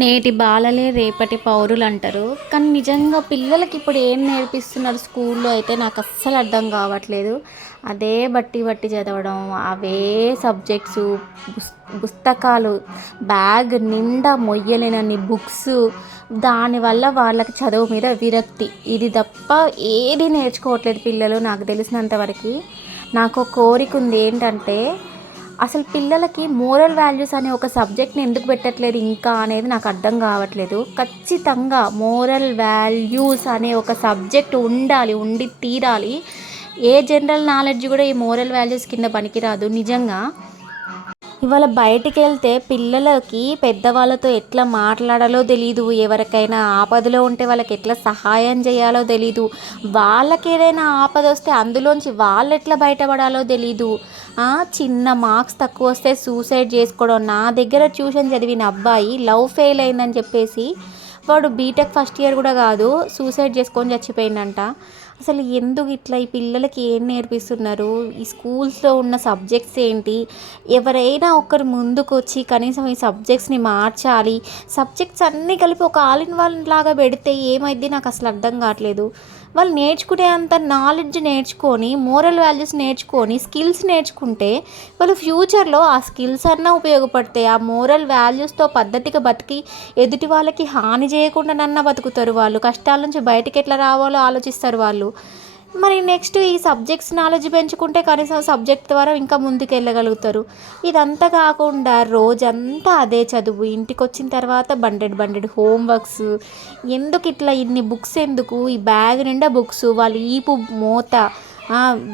నేటి బాలలే రేపటి పౌరులు అంటారు. కానీ నిజంగా పిల్లలకి ఇప్పుడు ఏం నేర్పిస్తున్నారు స్కూల్లో అయితే నాకు అస్సలు అర్థం కావట్లేదు. అదే బట్టి బట్టి చదవడం, అవే సబ్జెక్ట్సు, పుస్ పుస్తకాలు, బ్యాగ్ నిండా మొయ్యలేనన్ని బుక్స్. దానివల్ల వాళ్ళకి చదువు మీద విరక్తి. ఇది తప్ప ఏది నేర్చుకోవట్లేదు పిల్లలు నాకు తెలిసినంత వరకి. నాకు ఒక కోరిక ఉంది ఏంటంటే అసలు పిల్లలకి మోరల్ వాల్యూస్ అనే ఒక సబ్జెక్ట్ని ఎందుకు పెట్టట్లేదు ఇంకా అనేది నాకు అర్థం కావట్లేదు. ఖచ్చితంగా మోరల్ వాల్యూస్ అనే ఒక సబ్జెక్ట్ ఉండాలి, ఉండి తీరాలి. ఏ జనరల్ నాలెడ్జ్ కూడా ఈ మోరల్ వాల్యూస్ కింద పనికిరాదు నిజంగా. ఇవాళ బయటికెళ్తే పిల్లలకి పెద్దవాళ్ళతో ఎట్లా మాట్లాడాలో తెలీదు. ఎవరికైనా ఆపదలో ఉంటే వాళ్ళకి ఎట్లా సహాయం చేయాలో తెలీదు. వాళ్ళకి ఏదైనా ఆపదొస్తే అందులోంచి వాళ్ళు ఎట్లా బయటపడాలో తెలీదు. చిన్న మార్క్స్ తక్కువ వస్తే సూసైడ్ చేసుకోవడం. నా దగ్గర ట్యూషన్ చదివిన అబ్బాయి లవ్ ఫెయిల్ అయిందని చెప్పేసి వాడు బీటెక్ ఫస్ట్ ఇయర్ కూడా కాదు, సూసైడ్ చేసుకొని చచ్చిపోయిందంట. అసలు ఎందుకు ఇట్లా ఈ పిల్లలకి ఏం నేర్పిస్తున్నారు? ఈ స్కూల్స్లో ఉన్న సబ్జెక్ట్స్ ఏంటి? ఎవరైనా ఒకరు ముందుకు వచ్చి కనీసం ఈ సబ్జెక్ట్స్ని మార్చాలి. సబ్జెక్ట్స్ అన్నీ కలిపి ఒక ఆల్ ఇన్ వన్ లాగా పెడితే ఏమైద్ది నాకు అసలు అర్థం కావట్లేదు. వాళ్ళు నేర్చుకునే అంత నాలెడ్జ్ నేర్చుకొని, మోరల్ వాల్యూస్ నేర్చుకొని, స్కిల్స్ నేర్చుకుంటే వాళ్ళు ఫ్యూచర్లో ఆ స్కిల్స్ అన్నా ఉపయోగపడతాయి. ఆ మోరల్ వాల్యూస్తో పద్ధతిగా బతికి ఎదుటి వాళ్ళకి హాని చేయకుండానన్నా బతుకుతారు వాళ్ళు. కష్టాల నుంచి బయటికి ఎట్లా రావాలో ఆలోచిస్తారు వాళ్ళు. మరి నెక్స్ట్ ఈ సబ్జెక్ట్స్ నాలెడ్జ్ పెంచుకుంటే కనీసం సబ్జెక్ట్ ద్వారా ఇంకా ముందుకు వెళ్ళగలుగుతారు. ఇదంతా కాకుండా రోజంతా అదే చదువు, ఇంటికి వచ్చిన తర్వాత బండెడ్ బండెడ్ హోంవర్క్స్. ఎందుకు ఇట్లా ఇన్ని బుక్స్ ఎందుకు? ఈ బ్యాగ్ నిండా బుక్స్. వాళ్ళు ఈపు మోత,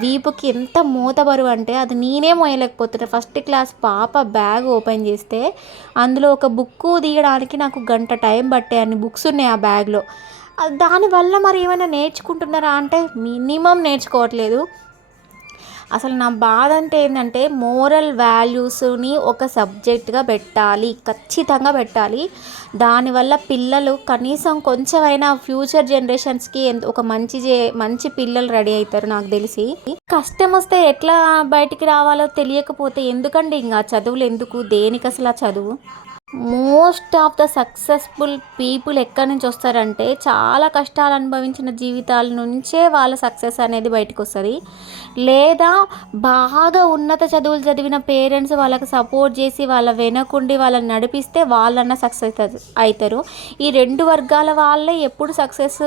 వీపుకి ఎంత మూత బరువు అంటే అది నేనే మోయలేకపోతున్నా. ఫస్ట్ క్లాస్ పాప బ్యాగ్ ఓపెన్ చేస్తే అందులో ఒక బుక్కు తీయడానికి నాకు గంట టైం పట్టే అన్ని బుక్స్ ఉన్నాయి ఆ బ్యాగ్లో. దానివల్ల మరి ఏమైనా నేర్చుకుంటున్నారా అంటే మినిమం నేర్చుకోవట్లేదు. అసలు నా బాధ అంటే ఏంటంటే మోరల్ వాల్యూస్ని ఒక సబ్జెక్ట్గా పెట్టాలి, ఖచ్చితంగా పెట్టాలి. దానివల్ల పిల్లలు కనీసం కొంచెమైనా ఫ్యూచర్ జనరేషన్స్కి ఒక మంచి పిల్లలు రెడీ అవుతారు నాకు తెలిసి. కష్టం వస్తే ఎట్లా బయటికి రావాలో తెలియకపోతే ఎందుకండి ఇంకా చదువులు ఎందుకు? దేనికి అసలు ఆ చదువు? Most of the successful people ఎక్కడి నుంచి వస్తారంటే చాలా కష్టాలు అనుభవించిన జీవితాల నుంచే వాళ్ళ సక్సెస్ అనేది బయటకు వస్తుంది. లేదా బాగా ఉన్నత చదువులు చదివిన పేరెంట్స్ వాళ్ళకి సపోర్ట్ చేసి వాళ్ళ వెనకుండి వాళ్ళని నడిపిస్తే వాళ్ళన్న సక్సెస్ అవుతారు. ఈ రెండు వర్గాల వాళ్ళే ఎప్పుడు సక్సెస్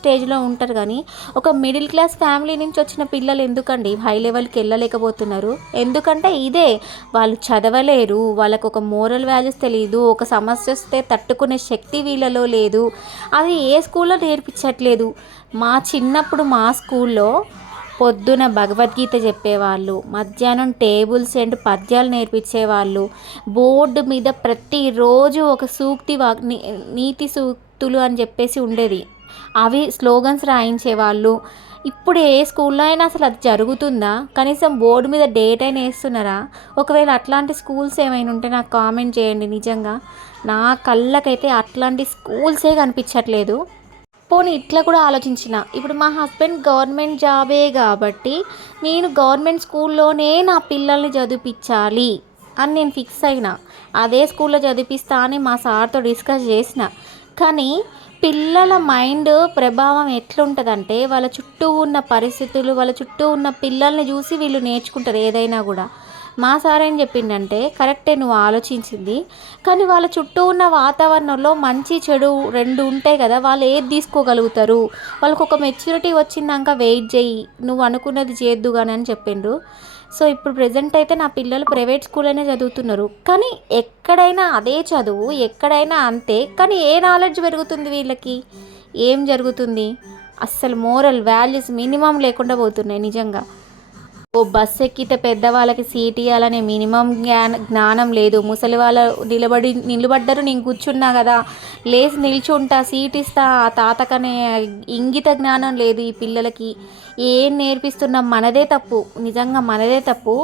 స్టేజ్లో ఉంటారు. కానీ ఒక మిడిల్ క్లాస్ ఫ్యామిలీ నుంచి వచ్చిన పిల్లలు ఎందుకండి హై లెవెల్కి వెళ్ళలేకపోతున్నారు? ఎందుకంటే ఇదే, వాళ్ళు చదవలేరు, వాళ్ళకు ఒక మోరల్ వాల్యూస్ తెలియదు, ఒక సమస్య వస్తే తట్టుకునే శక్తి వీళ్ళలో లేదు. అది ఏ స్కూల్లో నేర్పించట్లేదు. మా చిన్నప్పుడు మా స్కూల్లో పొద్దున భగవద్గీత చెప్పేవాళ్ళు, మధ్యాహ్నం టేబుల్స్ అండ్ పద్యాలు నేర్పించేవాళ్ళు. బోర్డు మీద ప్రతిరోజు ఒక నీతి సూక్తులు అని చెప్పేసి ఉండేది. అవి స్లోగన్స్ రాయించేవాళ్ళు. ఇప్పుడు ఏ స్కూల్లో అయినా అసలు అది జరుగుతుందా? కనీసం బోర్డు మీద డేట్ అయినా వేస్తున్నారా? ఒకవేళ అట్లాంటి స్కూల్స్ ఏమైనా ఉంటే నాకు కామెంట్ చేయండి. నిజంగా నా కళ్ళకైతే అట్లాంటి స్కూల్సే కనిపించట్లేదు. పోనీ ఇట్లా కూడా ఆలోచించిన, ఇప్పుడు మా హస్బెండ్ గవర్నమెంట్ జాబే కాబట్టి నేను గవర్నమెంట్ స్కూల్లోనే నా పిల్లల్ని చదివించాలి అని నేను ఫిక్స్ అయినా. అదే స్కూల్లో చదివిస్తా అని మా సార్తో డిస్కస్ చేసిన. కానీ పిల్లల మైండ్ ప్రభావం ఎట్లుంటుందంటే వాళ్ళ చుట్టూ ఉన్న పరిస్థితులు, వాళ్ళ చుట్టూ ఉన్న పిల్లల్ని చూసి వీళ్ళు నేర్చుకుంటారు ఏదైనా కూడా. మా సార్ ఏం చెప్పిండంటే కరెక్టే నువ్వు ఆలోచించింది, కానీ వాళ్ళ చుట్టూ ఉన్న వాతావరణంలో మంచి చెడు రెండు ఉంటాయి కదా, వాళ్ళు ఏది తీసుకోగలుగుతారు, వాళ్ళకు ఒక మెచ్యూరిటీ వచ్చిందాక వెయిట్ చేయి, నువ్వు అనుకున్నది చేద్దు కానీ అని చెప్పిండ్రు. సో ఇప్పుడు ప్రజెంట్ అయితే నా పిల్లలు ప్రైవేట్ స్కూల్లోనే చదువుతున్నారు. కానీ ఎక్కడైనా అదే చదువు, ఎక్కడైనా అంతే. కానీ ఏ నాలెడ్జ్ పెరుగుతుంది వీళ్ళకి? ఏం జరుగుతుంది? అస్సలు మోరల్ వాల్యూస్ మినిమం లేకుండా పోతున్నాయి నిజంగా. ఓ బస్సు ఎక్కితే పెద్దవాళ్ళకి సీట్ ఇవ్వాలనే మినిమం జ్ఞానం లేదు. ముసలి వాళ్ళ నిలబడ్డారు, నేను కూర్చున్నా కదా, లేచి నిల్చుంటా, సీట్ ఇస్తా ఆ తాతకనే ఇంగిత జ్ఞానం లేదు ఈ పిల్లలకి. ఏం నేర్పిస్తున్నాం? మనదే తప్పు, నిజంగా మనదే తప్పు.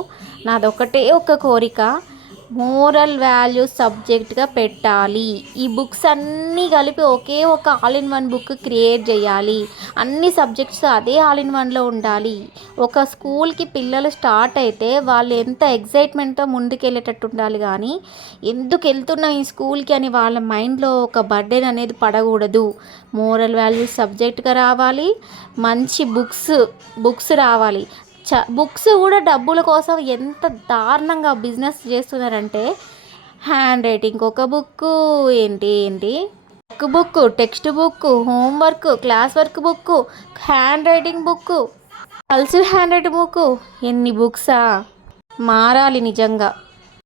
నాదొకటే ఒక కోరిక, మోరల్ వాల్యూస్ సబ్జెక్ట్గా పెట్టాలి. ఈ బుక్స్ అన్నీ కలిపి ఒకే ఒక all in one book create చేయాలి. అన్ని సబ్జెక్ట్స్ అదే ఆల్ ఇన్ వన్లో ఉండాలి. ఒక స్కూల్కి పిల్లలు స్టార్ట్ అయితే వాళ్ళు ఎంత ఎగ్జైట్మెంట్తో ముందుకెళ్ళేటట్టు ఉండాలి, కానీ ఎందుకు వెళ్తున్నాం ఈ స్కూల్కి అని వాళ్ళ మైండ్లో ఒక బర్డెన్ అనేది పడకూడదు. మోరల్ వాల్యూస్ సబ్జెక్ట్గా రావాలి. మంచి బుక్స్ రావాలి. బుక్స్ కూడా డబ్బుల కోసం ఎంత దారుణంగా బిజినెస్ చేస్తున్నారంటే, హ్యాండ్ రైటింగ్ ఒక బుక్, ఏంటి book, text book, homework, class work book, hand writing book, culture hand writing book, ఎన్ని బుక్సా! మారాలి నిజంగా.